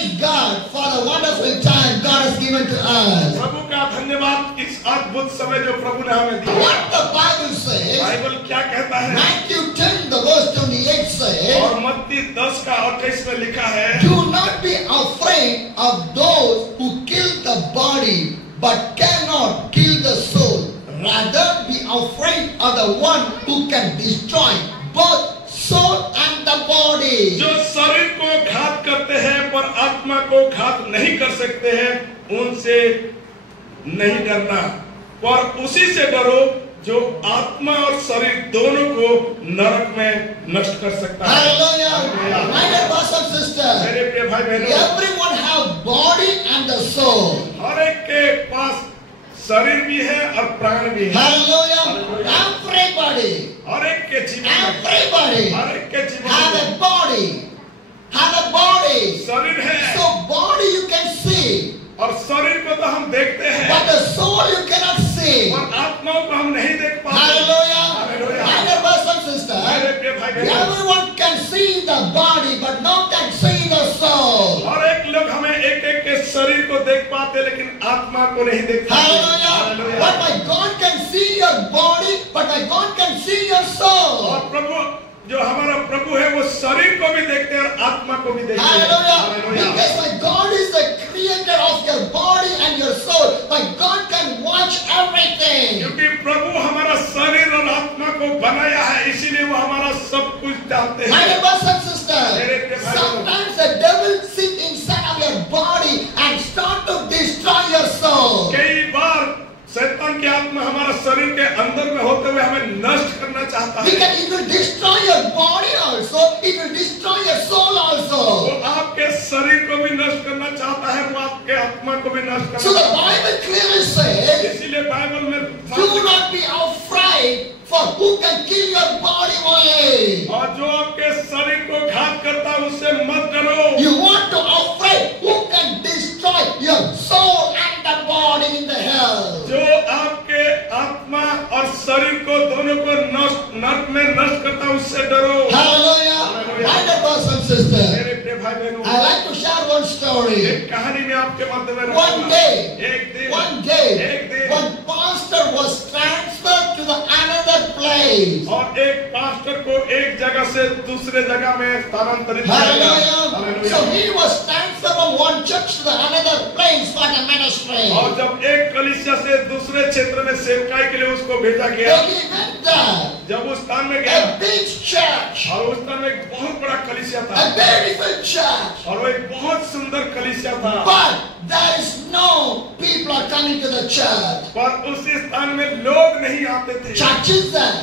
praise God for the wonderful time God has given to us. प्रभु का धन्यवाद इस अद्भुत समय जो प्रभु ने हमें दिया। What the Bible says, Bible क्या कहता है? Matthew 10 the verse 28 says, और मत्ती 10 का 28 में लिखा है, do not be afraid of those who kill the body but cannot kill the soul. Rather be afraid of the one who can destroy both soul and the body. जो शरीर को घात करते हैं पर आत्मा को घात नहीं कर सकते हैं, उनसे नहीं डरना, पर उसी से डरो जो आत्मा और शरीर दोनों को नरक में नष्ट कर सकता है। Hallelujah. My dear brothers and sisters, मेरे प्रिय भाई बहनों, everyone have body and the soul. हर एक के पास शरीर भी है और प्राण भी है। Hallelujah. Everybody, हर एक के जीवन में, everybody हर एक के जीवन have में a body. Have a body. शरीर है, So body you can see, और शरीर को तो हम देखते हैं, but the soul you cannot see. और आत्माओं को हम नहीं देख पाते। Hallelujah. Hallelujah. My dear brothers and sisters, मेरे प्रिय भाई बहनों, everyone can see the body, but no can see the soul. हर एक लोग हमें एक एक के शरीर को देख पाते, लेकिन आत्मा को नहीं देख पाते। Hallelujah. But my God can see your body, but my God can see your soul. और प्रभु जो हमारा प्रभु है वो शरीर को भी देखते हैं और आत्मा को भी देखते हैं। Hallelujah. Because my God is the creator of your body and your soul. My God can watch everything. क्योंकि प्रभु हमारा शरीर और आत्मा को बनाया है, इसीलिए वो हमारा सब कुछ जानते हैं। My dear brothers and sisters, sometimes the devil sits inside of your body and start to destroy your soul. कई बार शैतान की आत्मा हमारा शरीर के अंदर में होते हुए हमें नष्ट करना चाहता है। Because it will destroy your body also, it will destroy your soul also. वो आपके शरीर को भी नष्ट करना चाहता है, वो आपके आत्मा को भी नष्ट करना So the चाहता है। Bible clearly says, इसीलिए बाइबल में do not be afraid for who can kill your body only. और जो आपके शरीर को घात करता है उससे मत डरो। You want to afraid who can destroy your soul and the body in the hell. जो आपके आत्मा और शरीर को दोनों को नरक में नष्ट करता है उससे डरो। Hallelujah. My dear brothers and sisters, मेरे प्रिय भाई बहनों, I like to share one story. एक कहानी में आपके मध्य में One एक day, दिन one pastor was transferred to the another place. और एक पास्टर को एक जगह से दूसरे जगह में स्थानांतरित किया गया। Hallelujah. So he was transferred from one church to the another place for the ministry. और जब एक कलीसिया से दूसरे क्षेत्र में सेवकाई के लिए उसको भेजा गया, So he went there, जब उस स्थान में गया a big church, और उस स्थान में एक बहुत बड़ा कलीसिया था, a beautiful church. और वो एक बहुत सुंदर कलीसिया था, But there is no people are coming to the church. पर उस स्थान में लोग नहीं आते थे। Church is there,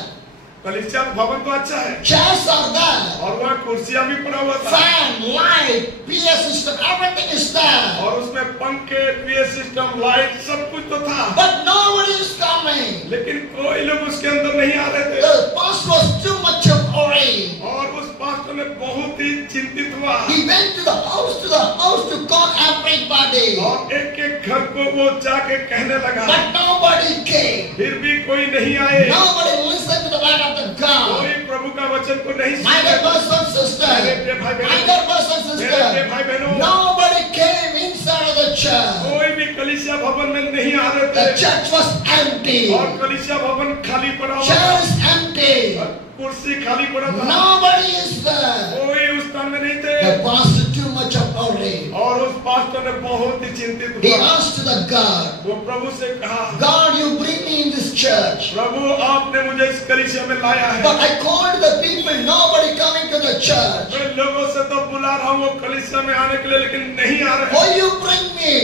कलीसिया भवन तो अच्छा है chairs are there, और वहाँ कुर्सियां भी पड़ा हुआ था fan, light, PA system, everything is there. और उसमें पंखे, पीए सिस्टम, लाइट सब कुछ तो था, But nobody is coming. लेकिन कोई लोग उसके अंदर नहीं आ रहे थे। The pastor was too much of worry. और उस पास्टर ने बहुत ही चिंतित हुआ He went to the house to call everybody. और एक एक घर को वो जाके कहने लगा, But nobody came. फिर भी कोई नहीं आए, Nobody listened to the word of the God. कोई प्रभु का वचन को नहीं My dear सुना। brothers and sisters, मेरे प्रिय भाई my बहनों, dear brothers and मेरे प्रिय sisters, भाई बहनों, nobody came inside of the church. कोई भी कलीसिया भवन में नहीं आ रहे The थे church was empty. और कलीसिया भवन खाली पड़ा हुआ था, Chairs empty. कुर्सी खाली पड़ा था, Nobody is there. कोई उस स्थान में नहीं थे। The pastor too much of worry. और उस पास्टर ने बहुत ही चिंतित He हुआ, asked to the God, वो प्रभु से कहा, God, you bring me in this church. प्रभु आपने मुझे इस कलीसिया में लाया है, But I called the people, nobody coming to the church. मैं लोगों से तो बुला रहा हूँ वो कलीसिया में आने के लिए, लेकिन नहीं आ रहे। Why you bring me?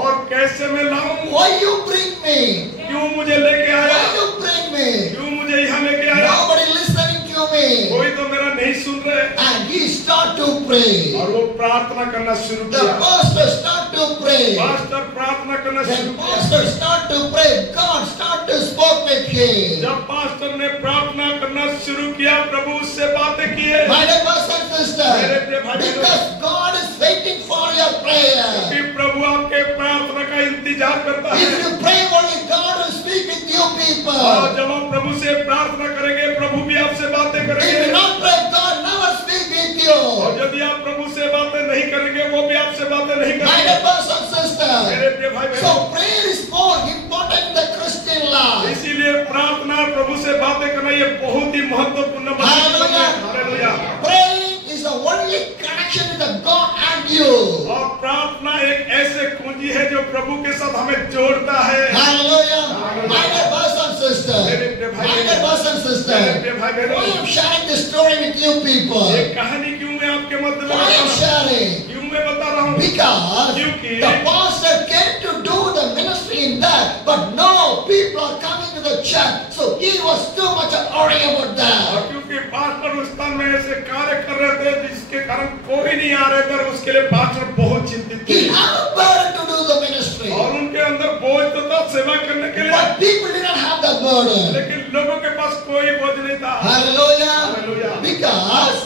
और कैसे मैं लाऊं? Why you bring me? क्यों मुझे लेके आया? Why you bring me? क्यों मुझे यहाँ लेके आया? Nobody listening to me. कोई तो मेरा नहीं सुन रहे। And he start to pray. और वो प्रार्थना करना शुरू The किया। pastor start to pray. Pastor प्रार्थना करना शुरू When किया। pastor start to pray, God start to speak with him. जब पास्टर ने प्रार्थना करना शुरू किया, प्रभु उससे बातें किए। My dear brothers and मेरे sisters, प्रिय भाई बहनों, because God is waiting for your prayer. कि प्रभु आपके प्रार्थना का इंतजार करता If है। you pray only, God will speak with you people. और जब हम प्रभु से प्रार्थना करेंगे, प्रभु भी आपसे बातें If you करेंगे। not pray, God never speak with you. और यदि आप प्रभु से बातें नहीं करेंगे, वो भी आपसे बातें भाई बहनों, So prayer is more important in the Christian life. इसीलिए प्रार्थना प्रभु से बातें करना ये बहुत ही महत्वपूर्ण बात है। Hallelujah. Praying is the only connection with the God and you. और प्रार्थना एक ऐसे कुंजी है जो प्रभु के साथ हमें जोड़ता है। Hallelujah. My dear brothers and sisters. मेरे प्रिय भाई My dear brothers and मेरे sisters. प्रिय भाई बहनों, Why I'm sharing this story with you people? ये कहानी क्यों मैं आपके मध्य में Why बता I'm रहा हूं? sharing? क्यों मैं बता रहा हूँ? Because क्योंकि the pastor came to do the ministry in that, but no people are coming to the church, so he was too much worried about और that. क्योंकि पास्टर उस स्थान में ऐसे कार्य कर रहे थे जिसके कारण कोई नहीं आ रहे थे, और उसके लिए पास्टर बहुत चिंतित थे। He had a burden to do the ministry, और उनके अंदर बोझ तो था सेवा करने के लिए, but people did not have the burden. लेकिन लोगों के पास कोई बोझ नहीं था। Hallelujah. Hallelujah. Because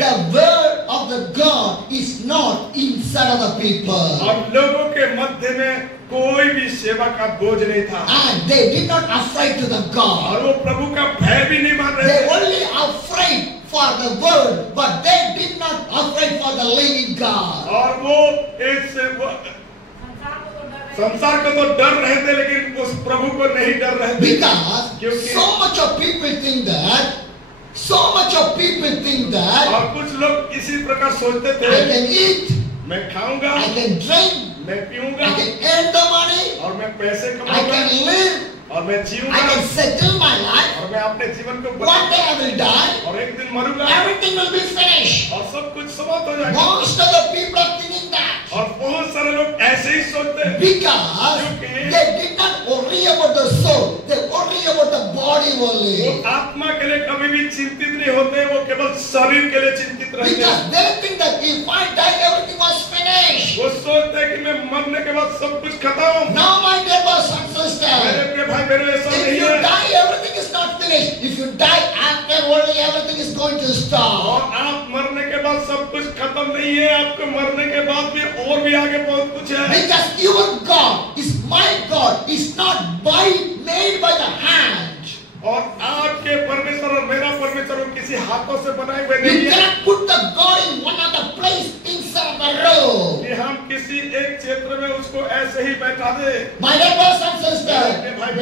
the word of the God is not inside of the people. और लोगों के मध्य में कोई भी सेवा का बोझ नहीं था, And they did not afraid to the God. और वो प्रभु का भय भी नहीं मान रहे They थे। only afraid for the word, but they did not afraid for the living God. और वो संसार को तो डर रहे थे, लेकिन उस प्रभु को नहीं डर रहे थे। Because so much of people think that, और कुछ लोग इसी प्रकार सोचते थे, I can eat, मैं खाऊंगा, I can drink, मैं पीऊंगा, I can earn the money, और मैं पैसे I कमाऊंगा, can live, और मैं I जीऊंगा, can settle my life. और मैं अपने जीवन को One day I will die, और एक दिन मरूंगा, everything will be finished. और सब कुछ समाप्त हो जाएगा। Most of the people are thinking that. और बहुत सारे लोग ऐसे ही सोचते हैं, Because they did not worry about the soul, they worry about the body वो only. आत्मा के लिए कभी भी चिंतित नहीं होते, वो केवल शरीर के लिए चिंतित रहते हैं। Because they think that if I die, everything was finished. वो सोचते हैं कि मैं मरने के बाद सब कुछ खत्म। Now, my dear brothers and मेरे sisters, प्रिय भाई बहनों, ऐसा if नहीं you है। die, everything is not finished. If you die after only, everything is going to और stop. आप मरने के बाद सब कुछ खत्म नहीं है, आपको मरने के बाद भी और भी आगे बहुत कुछ है। Because your God is my God, is not made by the hand. और आपके परमेश्वर और मेरा परमेश्वर किसी हाथों से बनाए हुए You नहीं है cannot put the God in one other place inside the room. कि हम किसी एक क्षेत्र में उसको ऐसे ही बैठा दे। My dear brothers and sisters,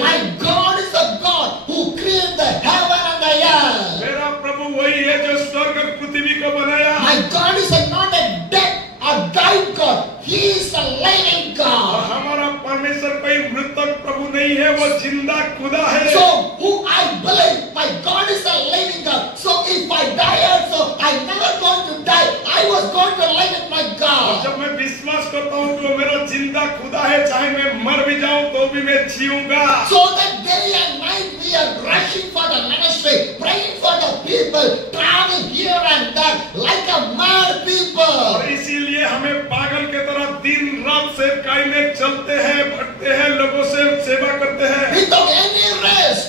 my God is the God who created the heaven and the earth. मेरा प्रभु वही है जो स्वर्ग और पृथ्वी को बनाया। My God is not a dead or died God. He is a living और God. हमारा परमेश्वर कोई मृतक प्रभु नहीं है, वो जिंदा खुदा है। So who I believe, my God is a living God. So if I die also, I'm never going to die. I was going to live with my और God. जब मैं विश्वास करता हूँ कि वो मेरा जिंदा खुदा है, चाहे मैं मर भी जाऊं तो भी मैं जीऊंगा। So that day and night we are rushing for the ministry, praying for the people, traveling here and there like a mad people. और इसीलिए हमें पागल के तरह दिन रात सेवकाई में चलते हैं, भटकते हैं, लोगों से सेवा करते हैं Without any rest.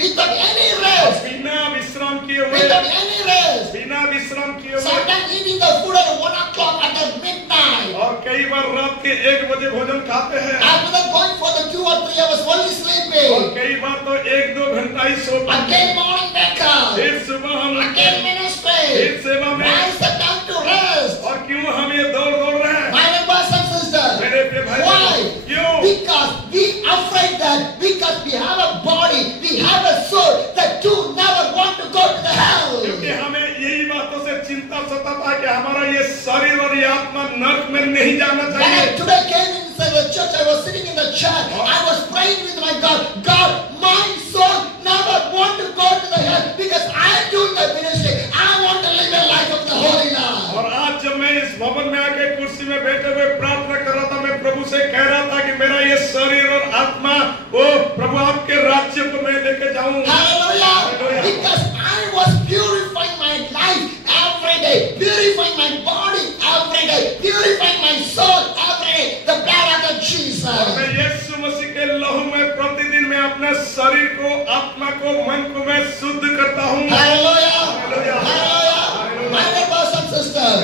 Without any rest. बिना विश्राम किए हुए, Without any rest. बिना विश्राम किए हुए। Sometimes eating the food at 1 o'clock at the midnight. और कई बार रात के 1 बजे भोजन खाते हैं, After that going for the 2 or 3 hours only और sleeping. कई बार तो 1-2 घंटा ही सो पाते हैं। Again morning wake up. फिर सुबह हम Again ministry. फिर सेवा में, Now is the time to rest. और क्यों हम ये दौड़ रहे हैं? My dear brothers and sisters. मेरे प्रिय भाई Why? बहनों, क्यों? Because we afraid that because we have a body, we have a soul, that you never want to go to the hell. क्योंकि हमें यही बातों से चिंता सताता है कि हमारा ये शरीर और ये आत्मा नरक में नहीं जाना When चाहिए। I today came inside the church, I was sitting in the chair, I was praying with my God. God, my soul never want to go to the hell because I am doing the ministry. I want to live a life of the holy life. और आज जब मैं इस भवन में आके कुर्सी में बैठे हुए प्रार्थना कर रहा था, मैं प्रभु से कह रहा था कि मेरा ये शरीर और आत्मा, वो प्रभु आपके राज्य को मैं लेके जाऊं। Hallelujah. Hallelujah. Because I was purifying my life every day, purifying my body every day, purifying my soul every day. The blood of the और Jesus. मैं यीशु मसीह के लहू में प्रतिदिन मैं अपने शरीर को, आत्मा को, मन को मैं शुद्ध करता हूँ। Hallelujah. Hallelujah. Hallelujah. My dear brothers and sisters,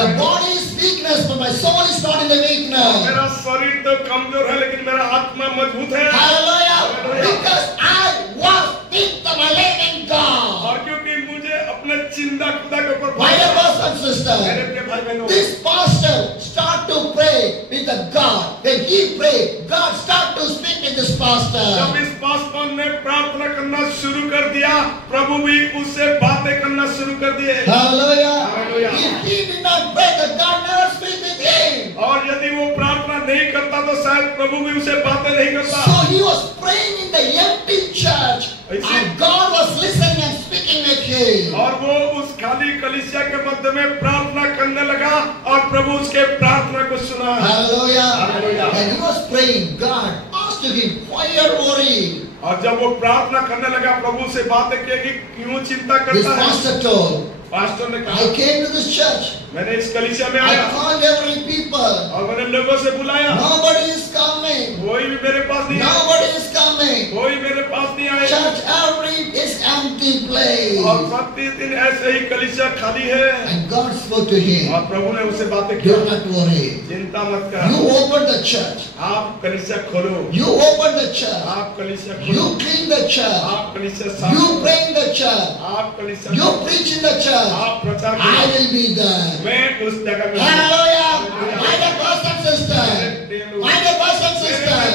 the body is weakness, but my soul is not in the weakness. मेरा शरीर तो कमजोर है, लेकिन मेरा आत्मा मजबूत है। Hallelujah. Hallelujah. Because I was with the living God. और क्योंकि मुझे अपने जिंदा खुदा के ऊपर My dear brothers and मेरे sisters, प्रिय भाई बहनों, this pastor started to pray with the God, when he prayed, God started to speak with this pastor. जब इस पासवान ने प्रार्थना करना शुरू कर दिया, प्रभु भी उससे बातें करना शुरू कर दिए। Hallelujah. Hallelujah. If he did not pray, the God never speak with him. और यदि वो प्रार्थना नहीं करता तो शायद प्रभु भी उसे बातें नहीं करता। So he was praying in the empty church, and God was listening and speaking with him. और वो उस खाली कलीसिया के मध्य में प्रार्थना करने लगा और प्रभु उसके प्रार्थना को सुना। Hallelujah. Hallelujah. And he was praying. God asked him, why you are worried? और जब वो प्रार्थना करने लगा, प्रभु से बातें की कि क्यों चिंता This करता है। pastor told, पास्टर ने कहा, I came to this church. मैंने इस कलीसिया में I आया called every people. और मैंने लोगों से बुलाया, Nobody is coming. कोई भी मेरे पास नहीं आया, Nobody is coming. कोई मेरे पास नहीं आया। Church every is empty place. और प्रतिदिन ऐसे ही कलीसिया खाली है। And God spoke to him. और प्रभु ने उसे बातें की, Do not worry. चिंता मत कर, You open the church. आप कलीसिया खोलो, You open the church. आप कलीसिया खोलो, You clean the church. आप कलीसिया साफ You करो, pray in the church. आप कलीसिया You preach in the church. आप प्रचार I करो, will be there. मैं उस जगह में हूँ। Hallelujah. My dear brothers and sisters. My dear brothers and sisters.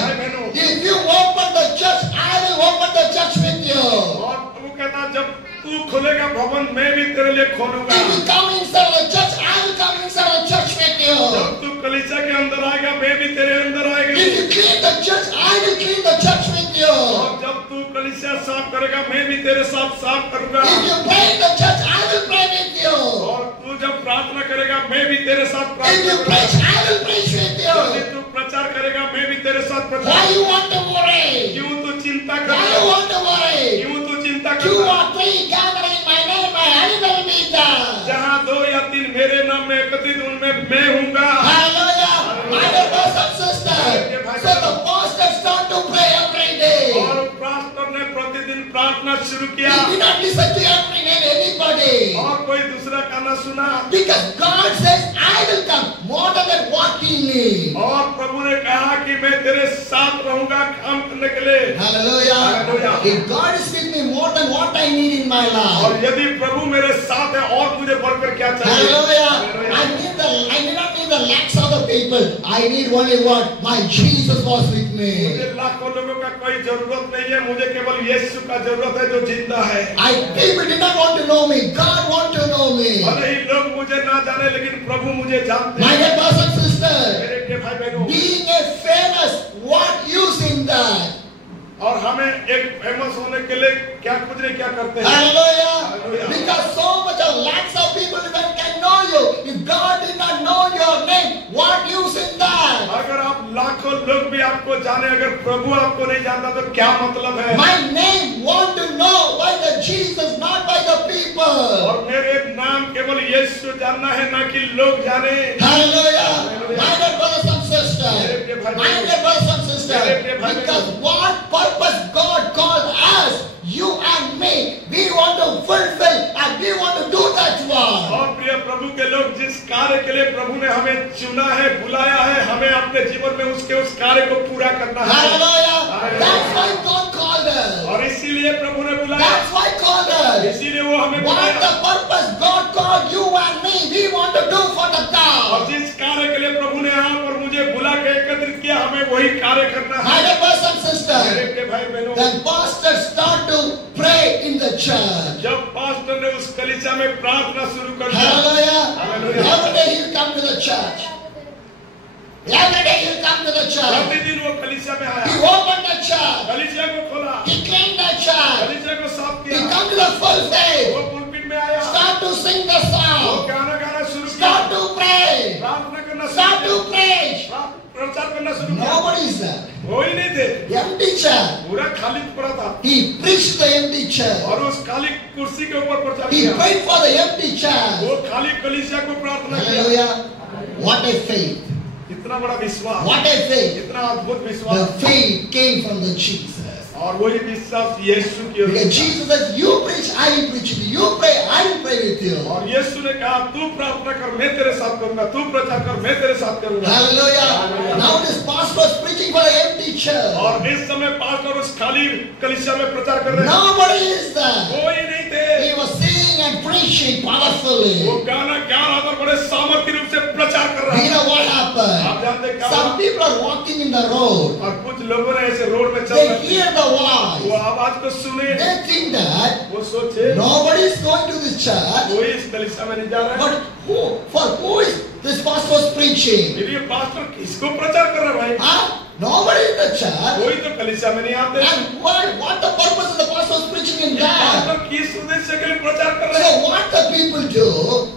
If you open the church, I will open the church with you. और वो कहता, जब तू खोलेगा भवन, मैं भी तेरे लिए खोलूंगा। If you come inside the church, I will come inside the church with you. जब तू कलीसिया के अंदर आएगा, मैं भी तेरे अंदर आएगा। If you clean the church, I will clean the church with you. और जब तू कलीसिया साफ करेगा, मैं भी तेरे साथ साफ करूंगा। If you pray in the church, I will pray with you. और तू जब प्रार्थना करेगा, मैं भी तेरे साथ If प्रार्थना you करूंगा। preach, I will preach with यदि you. तू प्रचार करेगा, मैं भी तेरे साथ प्रचार Why you करूंगा। want to worry? क्यों तू चिंता Why करता you है? want to worry? क्यों तू चिंता 2 करता है? or 3 gathering in my name, I will be there. जहाँ 2 या 3 मेरे नाम में एकत्रित, उनमें मैं हूँगा। Hallelujah. My dear brothers and sisters. So the pastor start to pray every day. और पास्टर ने प्रतिदिन प्रार्थना शुरू किया He did not listen to anybody. और कोई दूसरा का न सुना। Because God says, I will come more than what he needs. और प्रभु ने कहा कि मैं तेरे साथ रहूंगा काम करने के लिए। Hallelujah. Hallelujah. If God is with me more than what I need in my और life. यदि प्रभु मेरे साथ है और मुझे बढ़कर क्या चाहिए? Hallelujah. Hallelujah. I do not need the lakhs of the people. I need only what? My Jesus was with me. मुझे लाखों लोगों का कोई जरूरत नहीं है, मुझे केवल यीशु का जरूरत है जो जिंदा है। People did not want to know me. God want to know me. भले ही लोग मुझे ना जाने, लेकिन प्रभु मुझे जानते My हैं। dear brothers and sisters, मेरे प्रिय भाई बहनों, being a famous, what use in that? और हमें एक फेमस होने के लिए क्या कुछ नहीं क्या करते हैं। Hallelujah. Hallelujah. Because so much of lakhs of people even can know you. If God did not know your name, what use in that? अगर आप लाखों लोग भी आपको जाने, अगर प्रभु आपको नहीं जानता तो क्या मतलब है? My name want to know by the Jesus, not by the people. और मेरे नाम केवल यीशु जानना है, ना कि लोग जाने। Hallelujah. Hallelujah. My dear brothers and sisters. My dear brothers and sisters. Because what purpose God called us, you and me, we want to fulfill and we want to do that work. और प्रिय प्रभु के लोग, जिस कार्य के लिए प्रभु ने हमें चुना है, बुलाया है, हमें अपने जीवन में उस कार्य को पूरा करना है। Hallelujah. Hallelujah. That's why God called us. और इसीलिए प्रभु ने बुलाया, That's why called us. इसीलिए वो हमें What बुलाया। the purpose God called you and me, we want to do for the और God. जिस कार्य के लिए प्रभु ने आप और मुझे बुला के एकत्रित किया, हमें वही कार्य करना My है। dear brothers and मेरे sisters, प्रिय भाई बहनों, then pastors start to pray in the church. जब पास्टर ने उस कलीसिया में प्रार्थना शुरू कर दिया, Hallelujah. Hallelujah. Every day he'll come to the church. Every day he'll come to the church. प्रतिदिन वो कलीसिया में He आया, opened the church. कलीसिया को खोला, He cleaned the church. कलीसिया को साफ He किया, come to the full वो faith. पुलपिट में आया, Start to sing the वो song. गाना गाना शुरू किया, Start to pray. प्रार्थना करना शुरू Start to किया, preach. प्रचार करना शुरू किया। Nobody is there. वो ही नहीं थे, Empty chair. पूरा खाली पड़ा था। He preached the empty chair. और उस खाली कुर्सी के ऊपर प्रचार He किया, prayed for the empty chair. वो खाली कलीसिया को प्रार्थना किया। Hallelujah. What a faith. इतना बड़ा विश्वास, What a faith. इतना अद्भुत The विश्वास, faith came from the Jesus. और वही विश्वास यीशु की ओर Because से था। Jesus says, you preach, I will preach with you. You pray, I will pray with you. और यीशु ने कहा, तू प्रार्थना कर, मैं तेरे साथ करूंगा, तू प्रचार कर, मैं तेरे साथ करूंगा। Hallelujah. Now this pastor was preaching for an empty chair. और इस समय पास्टर उस खाली कलीसिया में प्रचार कर रहे हैं, Nobody is there. कोई नहीं थे। He was singing and preaching powerfully. वो गाना गा रहा था, बड़े सामर्थ्य रूप से प्रचार कर रहा You था। know what happened? the road, और कुछ लोगों ने ऐसे रोड में चल they रहे hear the वो voice. आवाज को सुने, They think that वो सोचे nobody is going to this church, कोई इस कलीसिया में नहीं जा रहा है। but who is this pastor preaching? फिर ये पास्टर किसको प्रचार कर रहा है भाई? Huh? Nobody in the church. कोई तो कलीसिया में नहीं आते। And what the purpose of the pastor is preaching in ये that? पास्टर किस उद्देश्य के लिए प्रचार कर रहे हैं? So what the people do?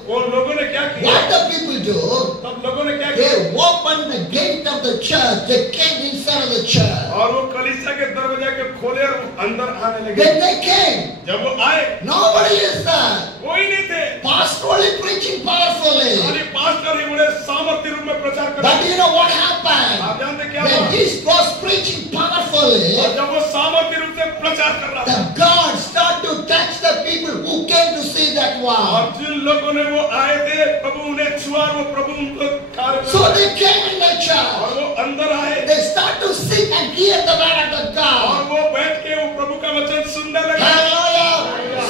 वो लोगों ने क्या किया? What the people do? तब लोगों ने क्या किया? They opened the gate of the church. They came inside of the church. और वो कलीसिया के दरवाजा के खोले और अंदर आने लगे। When they came, जब वो आए, nobody is there. कोई नहीं थे। Pastor only preaching powerfully. खाली पास्टर ही बड़े सामर्थ्य रूप में प्रचार कर रहे But हैं। you know what happened? आप जानते क्या When हुआ? he was preaching powerfully, और जब वो सामर्थ्य रूप से प्रचार कर रहा था, the God started to touch the people who came to see that और wow. जिन लोगों ने वो आए थे, प्रभु उन्हें छुआ, वो प्रभु उनको कार्य So कर they came in the और church. वो अंदर आए They start to sit and hear the word of the और God. वो बैठ के वो प्रभु का वचन सुनने लगे। Hallelujah.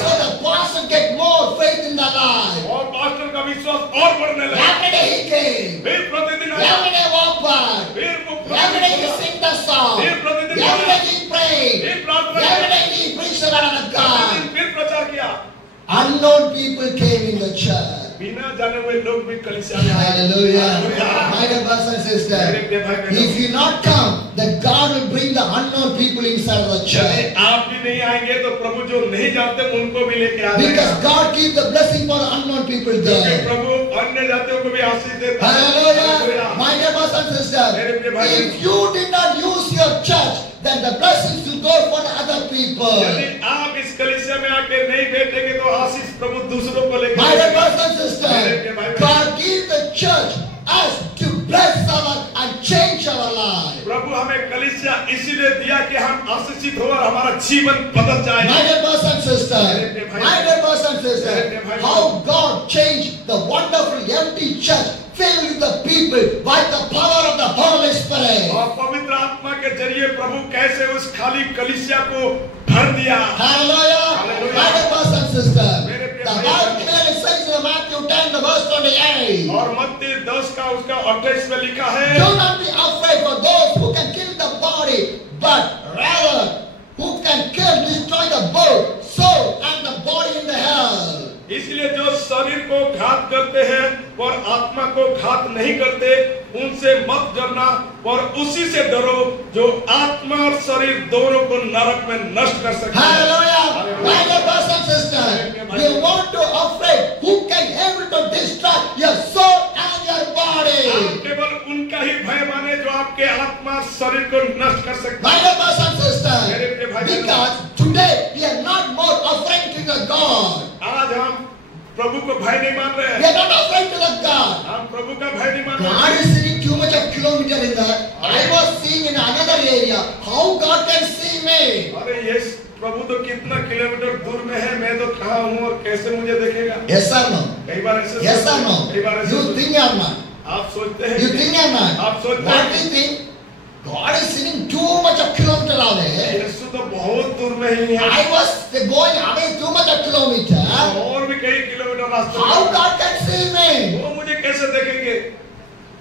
So the pastor get more faith in the life. और पास्टर का विश्वास और बढ़ने लगा। Every day he came. फिर प्रतिदिन आया, Every day walk by. फिर वो Every day he प्रतिदिन sing the song. फिर प्रतिदिन Every day he pray. फिर प्रार्थना Every किया, day he preach the word of God. प्रतिदिन फिर प्रचार किया। Unknown people came in the church. बिना जाने हुए लोग भी कलीसिया में आए। Hallelujah. My dear brothers and मेरे sisters, प्रिय भाई बहनों, if you not come, then God will bring the unknown people inside of the यदि church. आप भी नहीं आएंगे तो प्रभु जो नहीं जानते उनको भी लेके आ Because जाएगा। God gives the blessing for the unknown people क्योंकि there. प्रभु अन्य जातियों को भी आशीष देता है। Hallelujah. My dear brothers and sisters, if you did not use your church, then the blessings will go for the other people. यदि आप इस कलीसिया में आके नहीं बैठेंगे तो आशीष प्रभु दूसरों को लेके My dear आएगा। brothers and sisters, God gives the church us to bless our and change our life. प्रभु हमें कलीसिया इसीलिए दिया कि हम आशीषित हो और हमारा जीवन बदल जाए। My dear brothers and sisters, my dear brothers and sisters, how God changed the wonderful empty church filled with the people by the power of the Holy Spirit. और पवित्र आत्मा के जरिए प्रभु कैसे उस खाली कलीसिया को भर दिया। Hallelujah. My dear brothers and sisters, the Bible clearly says in Matthew 10, the verse 28, और मत्ती 10 का उसका 28 में लिखा है, do not be afraid for those who can kill the body, but rather who can kill, destroy the both soul and the body in the hell. इसलिए जो शरीर को घात करते हैं और आत्मा को घात नहीं करते, उनसे मत डरना और उसी से डरो जो आत्मा और शरीर दोनों को नरक में नष्ट कर सकता है। Hallelujah. My dear brothers and sisters, we want to afraid who can able to destroy your soul and your आप body. केवल उनका ही भय माने जो आपके आत्मा शरीर को नष्ट कर सकता My है। dear brothers and sisters, because today we are not more afraid to the God. आज हम प्रभु को भय नहीं मान रहे We हैं, are not afraid to the God. हम प्रभु का भय नहीं मान रहे God हैं। is sitting too much of kilometer in that. I was seeing in another area. How God can see me? अरे ये प्रभु तो कितना किलोमीटर दूर में है, मैं तो कहाँ हूँ और कैसे मुझे देखेगा? Yes or no? कई बार ऐसे Yes or सोचते हैं, no? कई बार ऐसे You सोचते think or not? हैं। आप सोचते हैं You think or not? आप सोचते What हैं do you think? God is sitting too much of kilometer away. यीशु तो बहुत दूर में ही है, I was going away too much of kilometer. और भी कई किलोमीटर रास्ते How में। God can see me? वो मुझे कैसे देखेंगे?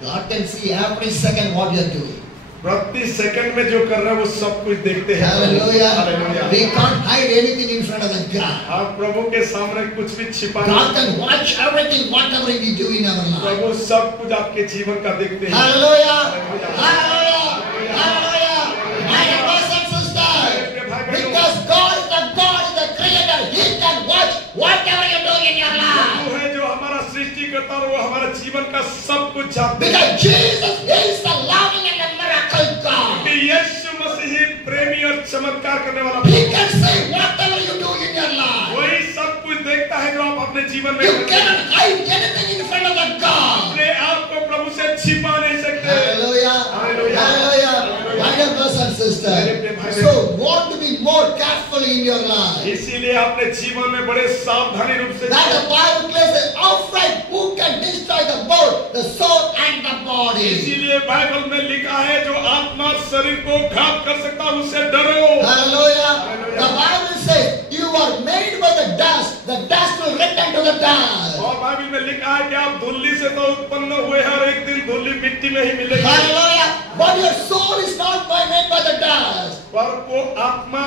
God can see every second what you are doing. प्रति सेकंड में जो कर रहे हैं वो सब कुछ देखते हैं। Hallelujah. Hallelujah. We can't hide anything in front of the God. आप प्रभु के सामने कुछ भी छिपा God नहीं। can watch everything, whatever we do in our life. प्रभु सब कुछ आपके जीवन का देखते हैं। Hallelujah. Hallelujah. Hallelujah. My dear brothers and sisters, because God is the creator, He can watch whatever you do in your life. वो है जो हमारा सृष्टिकर्ता और वो हमारा जीवन का सब कुछ जानते हैं। Because Jesus is the loving and the miracle God. कि यीशु मसीह प्रेमी और चमत्कार करने वाला He can say whatever you do in your life. वही सब कुछ देखता है जो आप अपने जीवन में You करते हैं। cannot hide anything in front of the God. अपने आप को प्रभु से छिपा नहीं सकते। Hallelujah. Hallelujah. Hallelujah. My dear brothers and sisters, so want to be more careful in your life. इसीलिए अपने जीवन में बड़े सावधानी रूप से That the Bible says, afraid who can destroy the both, the soul and the body. इसीलिए बाइबल में लिखा है जो आत्मा और शरीर को घात कर सकता है उससे डरो। Hallelujah. The Bible says, you are made by the dust will return to the dust. और बाइबल में लिखा है कि आप धूली से तो उत्पन्न हुए हैं और एक दिन धूली मिट्टी में ही मिलेगी। Hallelujah. But your soul by the dust. पर वो आत्मा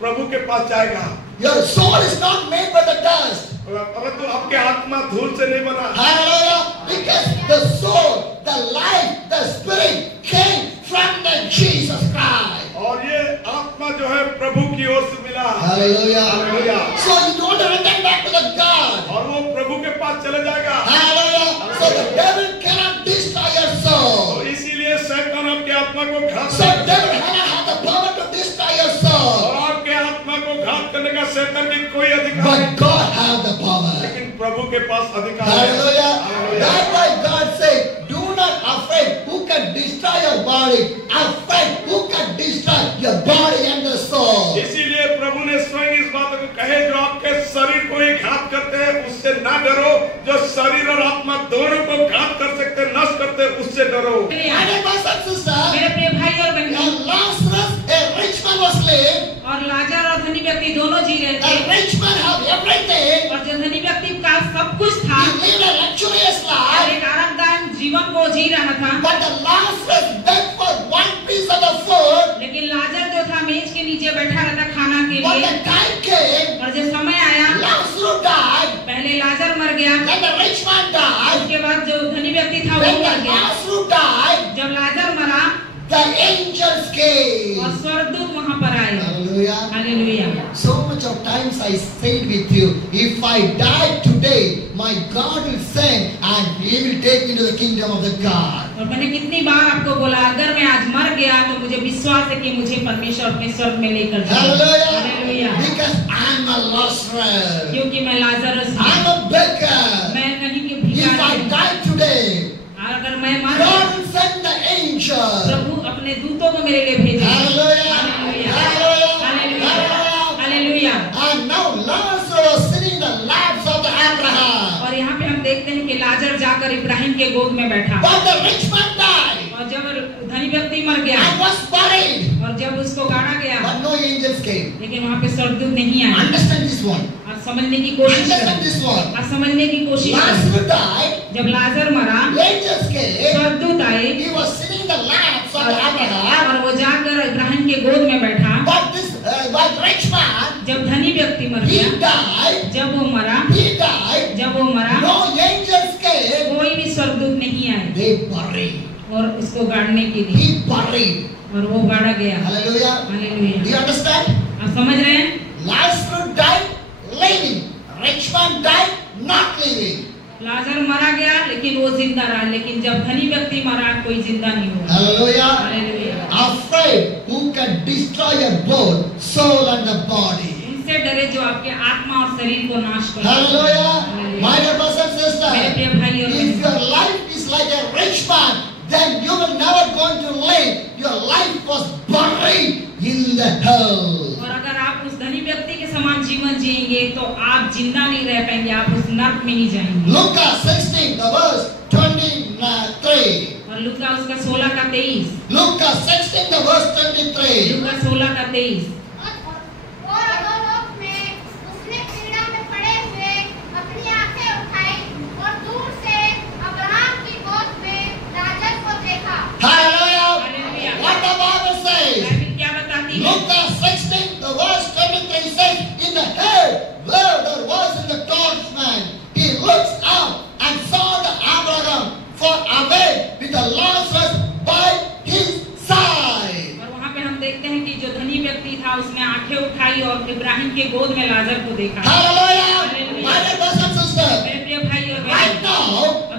प्रभु के पास जाएगा। Your soul is not made by the dust. परंतु आपके आत्मा धूल से नहीं बना। Hallelujah. Because the soul, the life, the spirit came from the Jesus Christ. और ये आत्मा जो है प्रभु की ओर से मिला। Hallelujah. Hallelujah. So you don't return back to the God. और वो प्रभु के पास चले जाएगा। Hallelujah. So the devil cannot destroy your soul. तो इसीलिए शैतान आपके आत्मा को घात So devil cannot have the power to destroy your soul. और आपके आत्मा को घात करने का शैतान की कोई अधिकार नहीं। But God has the power. लेकिन प्रभु के पास अधिकार है। Hallelujah. Hallelujah. That's why God said, do not afraid who can destroy your body. Afraid who can destroy your body and the soul. इसीलिए प्रभु ने स्वयं इस बात को कहे, जो आपके शरीर को ही घात करते हैं उससे ना डरो, जो शरीर और आत्मा दोनों को घात कर सकते, नष्ट करते, उससे डरो। मेरे प्रिय भाई और बहनों, Lazarus, a rich man was living. और लाजर और धनी व्यक्ति दोनों जी रहे The थे, rich man have everything. और जो धनी व्यक्ति का सब कुछ था, He lived a luxurious और life. एक आरामदायक जीवन को जी रहा था, But the Lazarus begged for one piece of the food. लेकिन लाजर जो था मेज के नीचे बैठा रहता खाना के When लिए, the time came, और जब समय आया, Lazarus died. पहले लाजर मर गया, Then the rich man died. उसके बाद जो धनी व्यक्ति था वो When मर the गया। Lazarus died, जब लाजर मरा, the angels came. और स्वर्गदूत वहां पर आए। Hallelujah. Hallelujah. So much of times I said with you, if I die today, my God will send and He will take me to the kingdom of the God. और मैंने कितनी बार आपको बोला, अगर मैं आज मर गया तो मुझे विश्वास है कि मुझे परमेश्वर अपने स्वर्ग में लेकर जाएगा। Hallelujah. Hallelujah. Because I'm a Lazarus. क्योंकि मैं लाजरस हूँ, I'm a beggar. मैं कहीं के If भिखारी I हूँ। die today, अगर मैं मर God will send the angel. प्रभु अपने दूतों को मेरे लिए भेजेगा। Hallelujah. Hallelujah. Hallelujah. Hallelujah. Hallelujah. Hallelujah. And now Lazarus was sitting in the laps of the Abraham. और यहाँ पे हम देखते हैं कि लाजर जाकर इब्राहिम के गोद में बैठा, But the rich man died और जब धनी व्यक्ति मर गया and was buried. और जब उसको गाड़ा गया, But no angels came. लेकिन वहाँ पे स्वर्गदूत नहीं आए। Understand this one. आप समझने की कोशिश Understand करें, this one. आप समझने की कोशिश करें। Lazarus died. जब लाजर मरा, Angels came. स्वर्गदूत आए, He was sitting in the laps of Abraham. और वो जाकर इब्राहिम के गोद में बैठा। But this rich man, जब धनी व्यक्ति मर he गया, died. जब वो मरा, He died. जब वो मरा, No angels came. कोई भी स्वर्गदूत नहीं आए They buried. और उसको गाड़ने के लिए, He buried. और वो गाड़ा गया। Hallelujah. Hallelujah. Do you understand? आप समझ रहे हैं? Lazarus died living. Rich man died not living. लाजर मारा गया लेकिन वो जिंदा रहा, लेकिन जब धनी व्यक्ति मरा कोई जिंदा नहीं हुआ। Hallelujah. Hallelujah. Afraid who can destroy your both soul and the body. उनसे डरे जो आपके आत्मा और शरीर को नाश कर। Hallelujah. My dear brothers and मेरे sisters, प्रिय भाई और if बहनों, your life is like a rich man, then you will never going to live. Your life was buried in the hell. और अगर आप उस धनी व्यक्ति के समान जीवन जिएंगे तो आप जिंदा नहीं रह पाएंगे, आप उस नर्क में ही जाएंगे। Luke 16, the verse 23. और लूका उसका 16 का 23, Luke 16, the verse 23. लूका 16 का 23। और अधोलोक में उसने पीड़ा में पड़े हुए अपनी आंखें उठाई और दूर से अब्राहम की गोद में लाजर को देखा। Hallelujah. Hallelujah. What the Bible says. Bible क्या बताती है? Luke 16, the verse 23 says, in the hell where there was in the God's man, he looks up and saw the Abraham for away with the Lazarus by his side. और वहाँ पे हम देखते हैं कि जो धनी व्यक्ति था उसने आंखें उठाई और इब्राहिम के गोद में लाजर को देखा। Hallelujah. Hallelujah. My dear brothers and sisters, मेरे प्रिय भाई और right बहनों, now,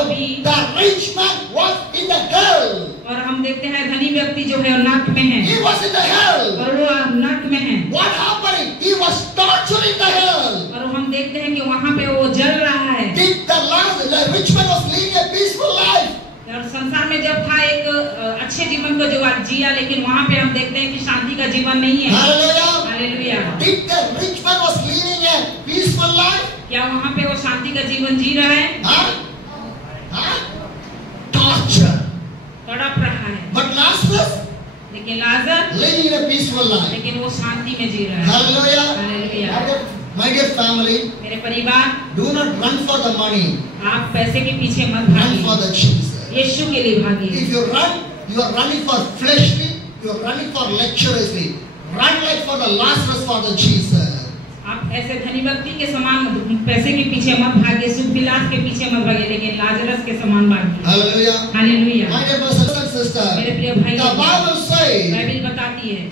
अभी the rich man was in the hell. और हम देखते हैं धनी व्यक्ति जो है नर्क में है, He was in the hell. और वो नर्क में है। What happened? He was tortured in the hell. और हम देखते हैं कि वहाँ पे वो जल रहा है। The rich man was living a peaceful life. और संसार में जब था एक अच्छे जीवन को जो जिया, लेकिन वहाँ पे हम देखते हैं कि शांति का जीवन नहीं है। Hallelujah. Hallelujah. Did the rich man was living a peaceful life? क्या वहाँ पे वो शांति का जीवन जी रहा है? Huh? Torture. तड़प रहा है। But Lazarus लेकिन लाजर living a peaceful life. लेकिन वो शांति में जी रहा है। Hallelujah. Hallelujah. My dear family, मेरे परिवार, do not run for the money. आप पैसे के पीछे मत Run for भागिए, the Jesus. यीशु के लिए भागिए। If you run, you are running for fleshly you're running for luxuriously. Run like for the Lazarus for the Jesus. आप ऐसे धनी व्यक्ति के समान पैसे के पीछे मत भागिए, सुख विलास के पीछे मत भागिए, लेकिन लाजरस के समान भागिए। Hallelujah. Hallelujah. My dear brothers and sisters, मेरे प्रिय भाई, the Bible says बाइबल बताती है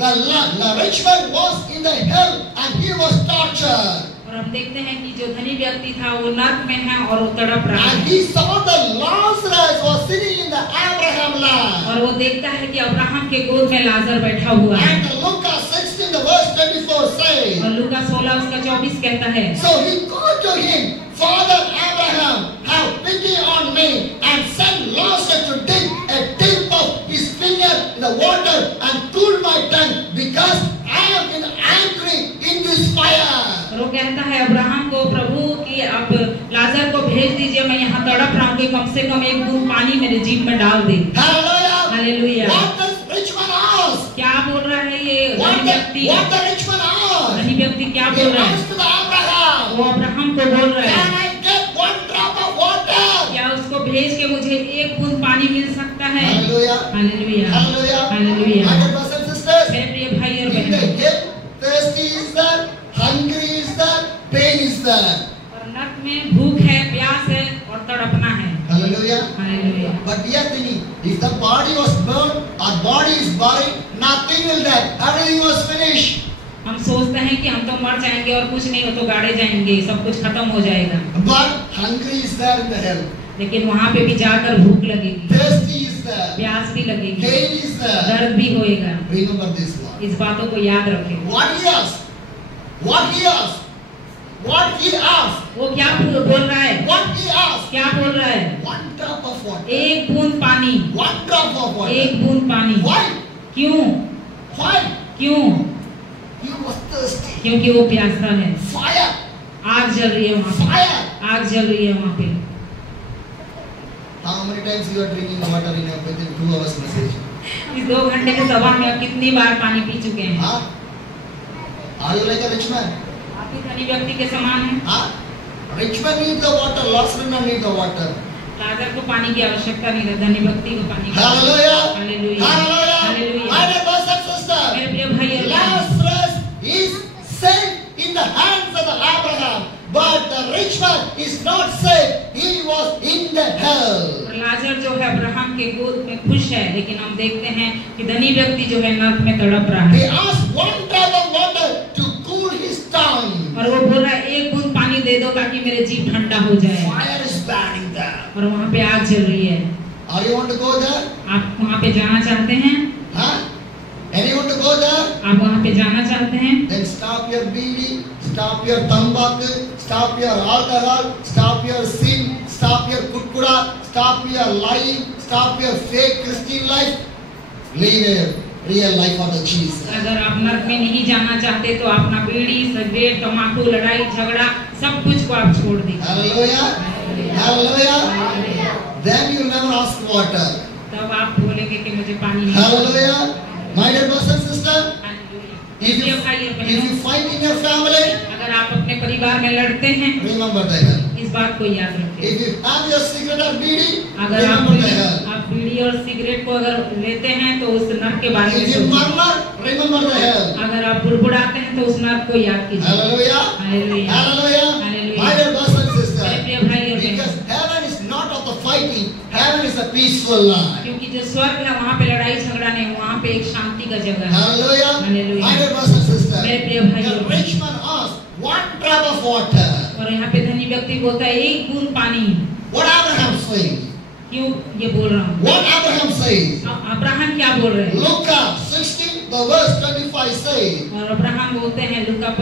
the rich man was in the hell and he was tortured. और हम देखते हैं कि जो धनी व्यक्ति था वो नर्क में है और वो तड़प रहा And है। he saw the Lazarus was sitting in the Abraham land. और वो देखता है कि अब्राहम के गोद में लाजर बैठा हुआ है। And Luke 16 the verse 24 says, और लूका 16 उसका 24 कहता है, so he called to him, Father Abraham, have pity on me and send Lazarus to dip a tip of his finger in the water and cool my tongue because I am angry in this fire. और वो कहता है अब्राहम को, प्रभु कि आप लाजर को भेज दीजिए, मैं यहाँ तड़प रहा हूँ, कि कम से कम एक बूंद पानी मेरे जीभ में डाल दे। Hallelujah. Hallelujah. What does rich man ask? क्या बोल रहा है ये धनी व्यक्ति? What the rich man asked? धनी व्यक्ति क्या He बोल रहा है? asked to the Abraham, वो अब्राहम को बोल रहा है, can I get one drop of water? क्या उसको भेज के मुझे एक बूंद पानी मिल सकता है? Hallelujah. Hallelujah. Hallelujah. Hallelujah. My dear brothers and sisters, मेरे प्रिय भाई और in the बहनों, hell, thirsty is there, hungry is there, pain is there. और नर्क में भूख है, प्यास है और तड़पना है। Hallelujah. Hallelujah. But we are thinking, if the body was burned, our body is buried, nothing will die. Everything was finished. हम सोचते हैं कि हम तो मर जाएंगे और कुछ नहीं हो तो गाड़े जाएंगे, सब कुछ खत्म हो जाएगा। But hungry is there in the hell. लेकिन वहाँ पे भी जाकर भूख लगेगी, Thirsty is there. प्यास भी लगेगी, Pain is there. दर्द भी होएगा। Remember this one. इस बातों को याद रखें। What he asked? What he asked? What he asked? वो क्या बोल रहा है? What he asked? क्या बोल रहा है? One drop of water. एक बूंद पानी, One drop of water. एक बूंद पानी। Why? क्यों? Why? क्यों? He was thirsty. क्योंकि वो प्यासा है। Fire. आग जल रही है वहाँ पे, Fire. आग जल रही है वहाँ पे। How many times you are drinking water in a within 2 hours message? इस 2 घंटे के सभा में आप कितनी बार पानी पी चुके हैं? Huh? Are you like a rich man? आप भी धनी व्यक्ति के समान हैं। Huh? Rich man need the water, Lazarus man need the water. लाजर को पानी की आवश्यकता नहीं है, धनी व्यक्ति को पानी की। Hallelujah. Hallelujah. Hallelujah. Hallelujah. My dear brothers and sisters, मेरे प्रिय भाई और बहन, Lazarus is saved in the hands of the Abraham, but the rich man is not saved. He was in the hell. और लाजर जो है अब्राहम के गोद में खुश है, लेकिन हम देखते हैं कि धनी व्यक्ति जो है नर्क में तड़प रहा He है। asked one drop of water to cool his tongue. और वो बोल रहा है एक बूंद पानी दे दो ताकि मेरे जीभ ठंडा हो जाए। Fire is burning there. और वहाँ पे आग जल रही है। Are you want to go there? आप वहाँ पे जाना चाहते हैं? Huh? Anyone to go there? आप वहाँ पे जाना चाहते हैं? Then stop your bidi, stop your tambaku, stop your alcohol, stop your sin, stop your kutkuda, stop your lying, stop your fake Christian life. Live a real life of the Jesus. अगर आप नर्क में नहीं जाना चाहते तो अपना बीड़ी, सिगरेट, तम्बाकू, लड़ाई झगड़ा सब कुछ को आप छोड़ दीजिए। Hallelujah. Hallelujah. Then you never ask water. तब आप बोलेंगे कि मुझे पानी नहीं। Hallelujah. My dear brothers and sisters, if प्रिय भाई और बहनों, you fight in your family, अगर आप अपने परिवार में लड़ते हैं, remember the hell. इस बात को याद रखें। If you have your cigarette or bidi, अगर remember the hell. आप बीड़ी और सिगरेट को अगर लेते हैं तो उस नर्क के बारे में If you सोचिए। murmur, remember the hell. अगर आप बुड़बुड़ाते हैं तो उस नर्क को याद कीजिए। Hallelujah. Hallelujah. Hallelujah. Hallelujah. My dear brothers and मेरे sisters, प्रिय भाई और because बहनों, heaven is not of the fighting, heaven is a peaceful life. क्योंकि जो स्वर्ग है वहाँ पे लड़ाई झगड़ा नहीं, वहाँ पे एक शांति का जगह है। Hallelujah. Hallelujah. My dear brothers and sisters, मेरे प्रिय भाई और the बहनों, rich man asked one drop of water. और यहाँ पे धनी व्यक्ति बोलता है एक बूंद पानी। What Abraham saying? क्यों ये बोल रहा हूँ? What Abraham says? अब्राहम क्या बोल रहे हैं? Luke 16, the verse 25 says, और अब्राहम बोलते हैं लूका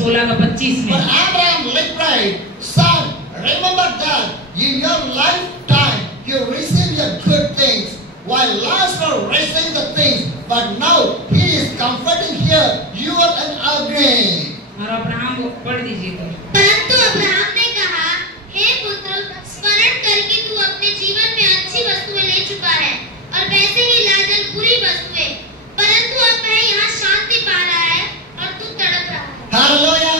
16:25 में, but Abraham replied, son, remember that in your lifetime you received your good things, while Lazarus received the things, but now he is comforting here, you are an agreeing. और अब्राहम को पढ़ दीजिए तो। परंतु अब्राहम ने कहा, हे पुत्र, स्मरण कर कि तू अपने जीवन में अच्छी वस्तुएं ले चुका है और वैसे ही लाजर बुरी वस्तुएं, परंतु अब वह यहाँ शांति पा रहा है और तू तड़प रहा है। Hallelujah.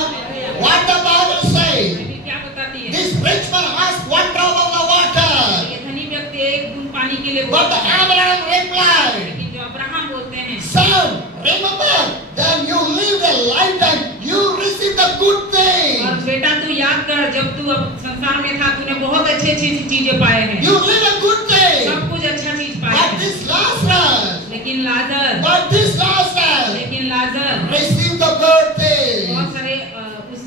What the Bible says? Bible क्या बताती है? This rich man asked one drop of the water, ये धनी व्यक्ति एक बूंद पानी के लिए but बोलता है, Abraham replied, लेकिन जो अब्राहम बोलते हैं, son, remember that you lived a lifetime, you received the good thing. और बेटा तू याद कर, जब तू अब संसार में था तूने बहुत अच्छी अच्छी चीजें पाए हैं, You lived a good thing. सब कुछ अच्छा चीज पाए But हैं। this Lazarus, लेकिन लाजर received the bad thing. बहुत सारे उस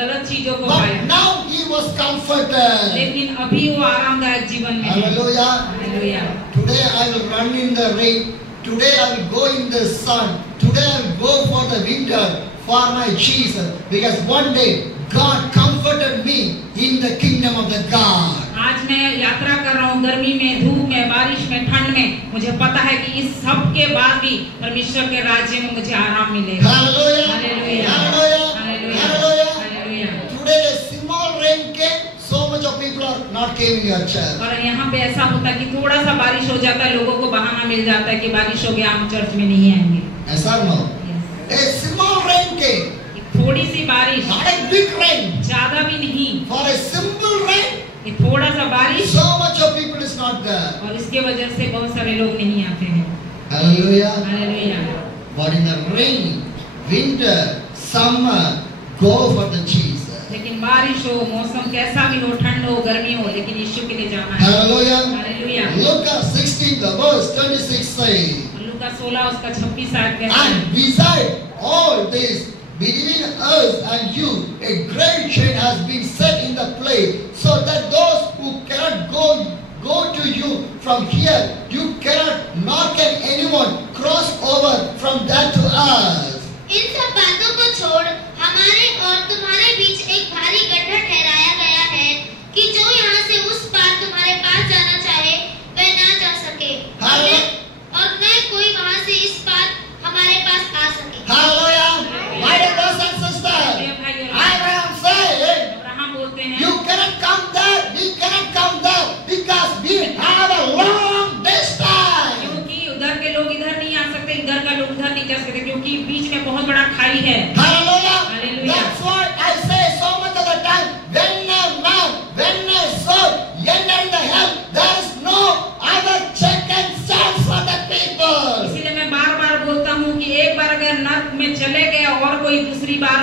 गलत चीजों को पाया, But now he was comforted. लेकिन अभी वो आरामदायक जीवन में है। Hallelujah. Hallelujah. Today I will run in the rain. Today I will go in the sun. Today I will go for the winter for my Jesus. Because one day God comforted me in the kingdom of the God. आज मैं यात्रा कर रहा हूँ, गर्मी में, धूप में, बारिश में, ठंड में। मुझे पता है कि इस सब के बाद भी परमेश्वर के राज्य में मुझे आराम मिलेगा। Hallelujah. Hallelujah. Hallelujah. Hallelujah. Hallelujah. Hallelujah. Today a small rain came. So much of people are not came in your church. और यहाँ पे ऐसा होता है कि थोड़ा सा बारिश हो जाता है, लोगों को बहाना मिल जाता है कि बारिश हो गया, हम चर्च में नहीं आएंगे। ऐसा no. A small rain came. थोड़ी सी बारिश, Not a big rain. ज्यादा भी नहीं, For a simple rain, ये थोड़ा सा बारिश, so much of people is not there. और इसके वजह से बहुत सारे लोग नहीं आते हैं। Hallelujah. Hallelujah. But in the rain, winter, summer, go for the Jesus. लेकिन बारिश हो, मौसम कैसा भी हो, ठंड हो, गर्मी हो, लेकिन यीशु के लिए जाना है। Hallelujah. Hallelujah. Luke 16, the verse 26 says, लूका 16 उसका 26 आयत कहता है, and beside all this, between us and you, a great chain has been set in the place, so that those who cannot go to you from here, you cannot, nor can anyone cross over from that to us. इन सब बातों को छोड़ हमारे और तुम्हारे बीच एक भारी गड्ढा ठहराया गया है कि जो यहाँ से उस पार तुम्हारे पास जाना चाहे वह ना जा सके, और न कोई वहाँ से इस पार हमारे पास आ सके। Hallelujah. My dear brothers and sisters, Abraham said, Abraham बोलते हैं, you cannot come there, we cannot come there, because we have a long distance. क्योंकि उधर के लोग इधर नहीं आ सकते, इधर का लोग उधर नहीं जा सकते, क्योंकि बीच में बहुत बड़ा खाई है। Hallelujah. Hallelujah. That's why I say so much of the time, when a soul enter the hell, there is no other second chance for the people. इसीलिए मैं बार-बार बोलता हूँ कि एक बार अगर नर्क में चले गए और कोई दूसरी बार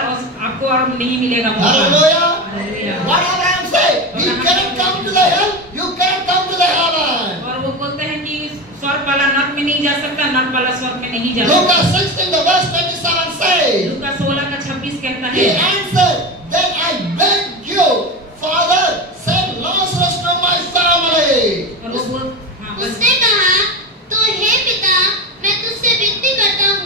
आपको और नहीं मिलेगा मौका। Hallelujah. Hallelujah. What Abraham said, you cannot come to the hell, you cannot come to the heaven. और वो बोलते हैं कि स्वर्ग वाला नर्क में नहीं जा सकता, नर्क वाला स्वर्ग में नहीं जा Luke सकता। 16, the verse 27 says, लूका 16 का 26 कहता he है, answered, then I beg you, Father, send Lazarus to my family. और वो बोल, हाँ, बस उसने कहा, तो हे पिता, मैं तुझसे विनती करता हूँ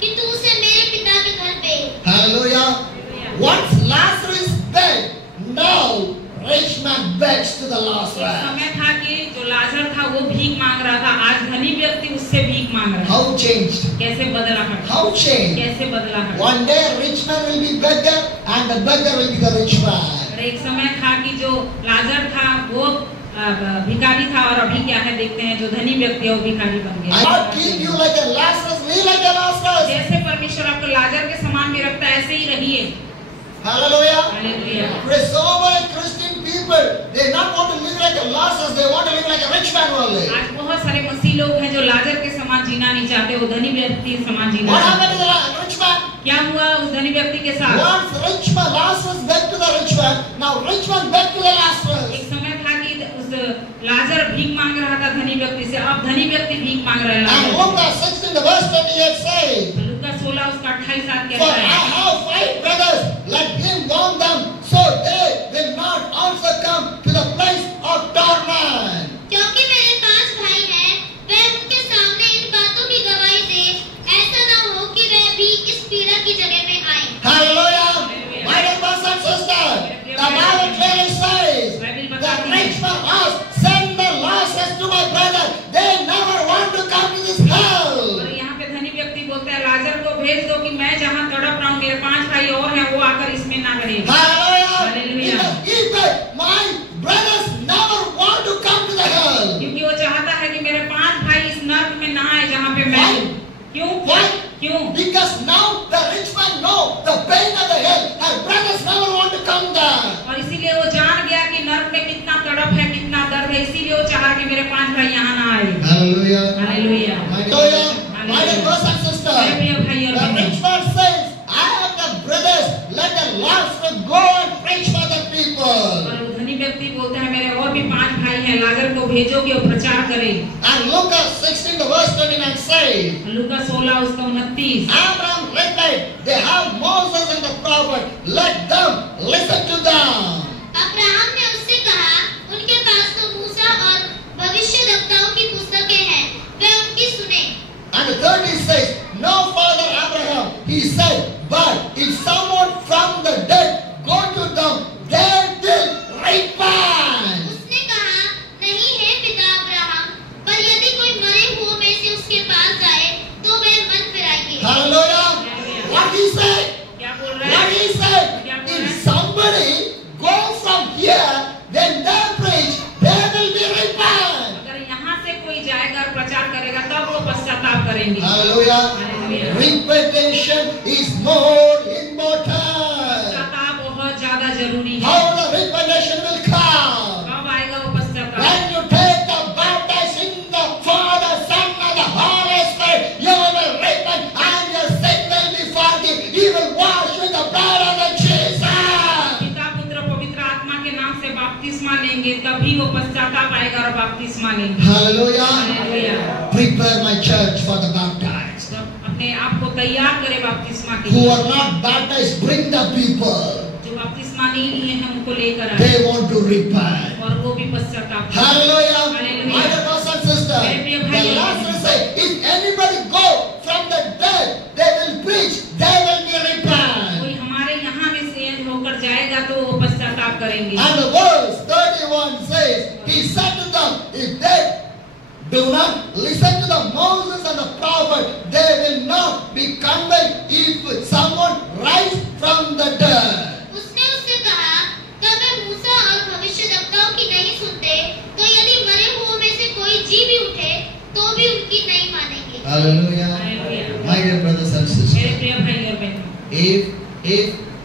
कि तू उसे मेरे पिता के घर भेज। Hallelujah. Hallelujah. Once Lazarus begged, now rich man begs to the एक Lazarus. समय था कि जो लाजर था वो भीख मांग रहा था, आज धनी व्यक्ति उससे भीख मांग रहा है। How changed? कैसे बदला है? How changed? कैसे बदला है? One day rich man will be beggar and the beggar will be the rich man. और एक समय था कि जो लाजर था वो भिखारी था, और अभी क्या है देखते हैं, जो धनी व्यक्ति है वो भिखारी बन I not गया। keep you like a Lazarus, live like a Lazarus. जैसे परमेश्वर आपको लाजर के समान भी रखता है, ऐसे ही रहिए। Hallelujah. Hallelujah. There's so many Christian people, they not want to live like a Lazarus, they want to live like a rich man only. आज बहुत सारे मसीह लोग हैं जो लाजर के समान जीना नहीं चाहते, वो धनी व्यक्ति के समान जीना What चाहते happened to the rich man? हैं। क्या हुआ उस धनी व्यक्ति के साथ? Once rich man, Lazarus begged to the rich man, now rich man begged to the Lazarus. एक समय था कि उस लाजर भीख मांग रहा था धनी व्यक्ति से, अब धनी व्यक्ति भीख मांग रहा है And लाजर Luke 16, the verse 28 says, से। लूका 16 उसका 28 आयत for कहता I है, have 5 brothers, let him warn them, so they will not also come to the place of torment. क्योंकि मेरे 5 भाई हैं, वह उनके सामने इन बातों की गवाही दे, ऐसा न हो कि वह भी इस पीड़ा की जगह में आए। Hallelujah. My dear brothers and sisters, the Bible clearly says, the rich man asked, send the Lazarus to my brother. They never want to come to this hell. और यहाँ पे धनी व्यक्ति बोलते हैं लाजर को भेज दो कि मैं जहाँ तड़प रहा हूँ, मेरे 5 भाई और हैं, वो आकर इसमें ना रहे। Hallelujah. Hallelujah. Because if my brothers never want to come to the hell. क्योंकि वो चाहता है कि मेरे 5 भाई इस नर्क में ना आए जहाँ पे मैं हूँ। क्यों? Why? क्यों? Because now the rich man know the pain of the hell. Her brothers never want to come there. और इसीलिए वो जान गया कि नर्क में कितना तड़प है, कितना दर्द है, इसीलिए वो चाहा कि मेरे 5 भाई यहाँ ना आए। Hallelujah. Hallelujah. My dear brothers and sister, मेरे प्रिय भाई और the बहनों, rich man says, I have the brothers, let the Lazarus go and preach for the people. और वो धनी व्यक्ति बोलता है मेरे और भी 5 भाई हैं, लाजर को भेजो कि वो प्रचार करे। And Luke 16 the verse 29 says, लूका 16 उसका 29, Abraham replied, they have Moses and the prophet, let them listen to them. Abraham ने उससे कहा, उनके पास तो मूसा और भविष्यद्वक्ताओं की पुस्तकें हैं, वे उनकी सुने। And the 30 says, no, Father Abraham, he said, but if someone from the dead go to them, they will repent. उसने कहा, नहीं है पिता अब्राहम, पर यदि कोई मरे हुओं में से उसके पास जाए, तो वे मन फिराएंगे। Hallelujah. What he said? क्या बोल रहा What है? he said? If somebody go from here, then they preach, they will be repent. अगर यहाँ से कोई जाएगा और प्रचार करेगा तब वो पश्चाताप करेंगे। Hallelujah. Hallelujah. Repetition is more important. पश्चाताप बहुत ज्यादा जरूरी है। How the repetition will come? कब आएगा वो पश्चाताप? When you take the baptism in the Father, Son, and the Holy Spirit, you will repent and your sin will be forgiven. He will wash with the blood of the Jesus. पिता पुत्र पवित्र आत्मा के नाम से बपतिस्मा लेंगे तभी वो पश्चाताप आएगा और बपतिस्मा लेंगे। Hallelujah. Hallelujah. Prepare my church for the baptized. तो अपने आप को तैयार करें बपतिस्मा के Who लिए। are not baptized, bring the people. जो बपतिस्मा नहीं लिए हैं उनको लेकर आए They want to repent. और वो भी पश्चाताप करें। Hallelujah. Hallelujah. My dear brothers and sisters, मेरे प्रिय the भाई, Lazarus said, if anybody go from the dead, they will preach, they will be repent. कोई हमारे यहाँ में से होकर जाएगा तो वो पश्चाताप करेंगे। And the verse 31 says, he said to them, if they do not listen to the Moses and the prophet, they will not be conveyed if someone rise from the dead. उसने उससे कहा, कब वे मूसा और भविष्यद्वक्ताओं की नहीं सुनते, तो यदि मरे हुओं में से कोई जी भी उठे, तो भी उनकी नहीं मानेंगे। Hallelujah. Hallelujah. My dear brothers and मेरे sisters, प्रिय भाई और बहनों,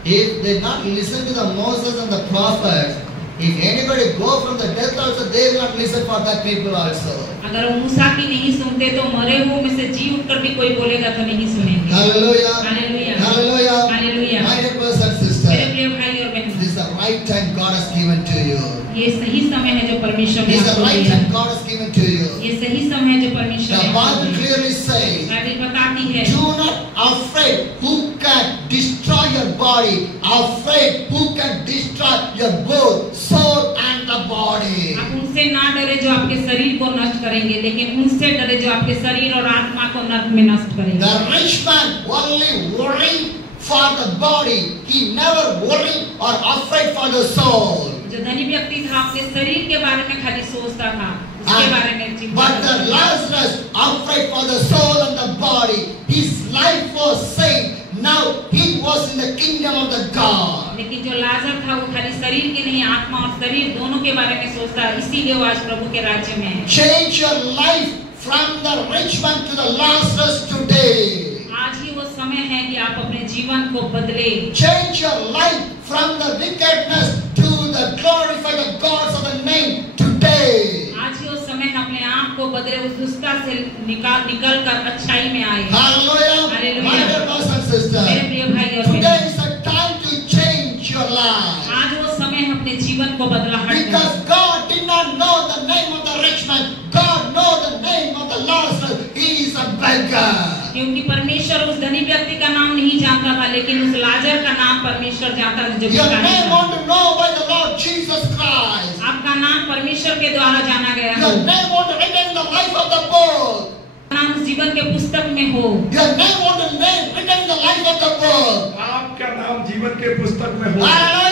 if they not listen to the Moses and the prophets, if anybody go from the death also, they will not listen for that people also. अगर वो मूसा की नहीं सुनते तो मरे हुओं में से जी उठकर भी कोई बोलेगा तो नहीं सुनेंगे। Hallelujah. Hallelujah. Hallelujah. Hallelujah. My dear brothers and मेरे sisters, प्रिय भाई और बहनों, this is the right time God has given to you. ये सही समय है जो परमेश्वर ने This is the आपको right दिया time है। God has given to you. ये सही समय है जो परमेश्वर The ने आपको Bible दिया है। clearly says, बाइबल बताती है, do not afraid who can destroy your body, afraid who can destroy your both soul and the body. आप उनसे ना डरे जो आपके शरीर को नष्ट करेंगे, लेकिन उनसे डरे जो आपके शरीर और आत्मा को नरक में नष्ट करेंगे। The rich man only worried for the body, he never worried or afraid for the soul. जो धनी व्यक्ति था अपने शरीर के बारे में खाली सोचता था, उसके बारे में चिंता But the करता था। Lazarus afraid for the soul and the body. His life was saved. Now he was in the kingdom of the God. लेकिन जो लाजर था वो खाली शरीर के नहीं, आत्मा और शरीर दोनों के बारे में सोचता है, इसीलिए वो आज प्रभु के राज्य में है। Change your life from the rich man to the Lazarus today. आज ही वो समय है कि आप अपने जीवन को बदले। Change your life from the wickedness to the glorify the gods of the name today. आज ही वो समय है अपने आप को बदले, उस दुष्टता से निकल कर अच्छाई में आए। Hallelujah. Hallelujah. My dear brothers and मेरे sisters, प्रिय भाई और today बहनों, is the time to change your life. आज वो समय है अपने जीवन को बदलाहट करने का। Because God did not know the name of the rich man. God knows the name of the Lazarus. He is a beggar. क्योंकि परमेश्वर उस धनी व्यक्ति का नाम नहीं जानता था, लेकिन उस लाजर का नाम परमेश्वर जानता था जो Your भिखारी name था। want to know by the Lord Jesus Christ. आपका नाम परमेश्वर के द्वारा जाना गया हो, Your name want to written in the life of the book. नाम उस जीवन के पुस्तक में हो। Your name want to name written in the life of the book. आपका नाम जीवन के पुस्तक में हो। Hallelujah.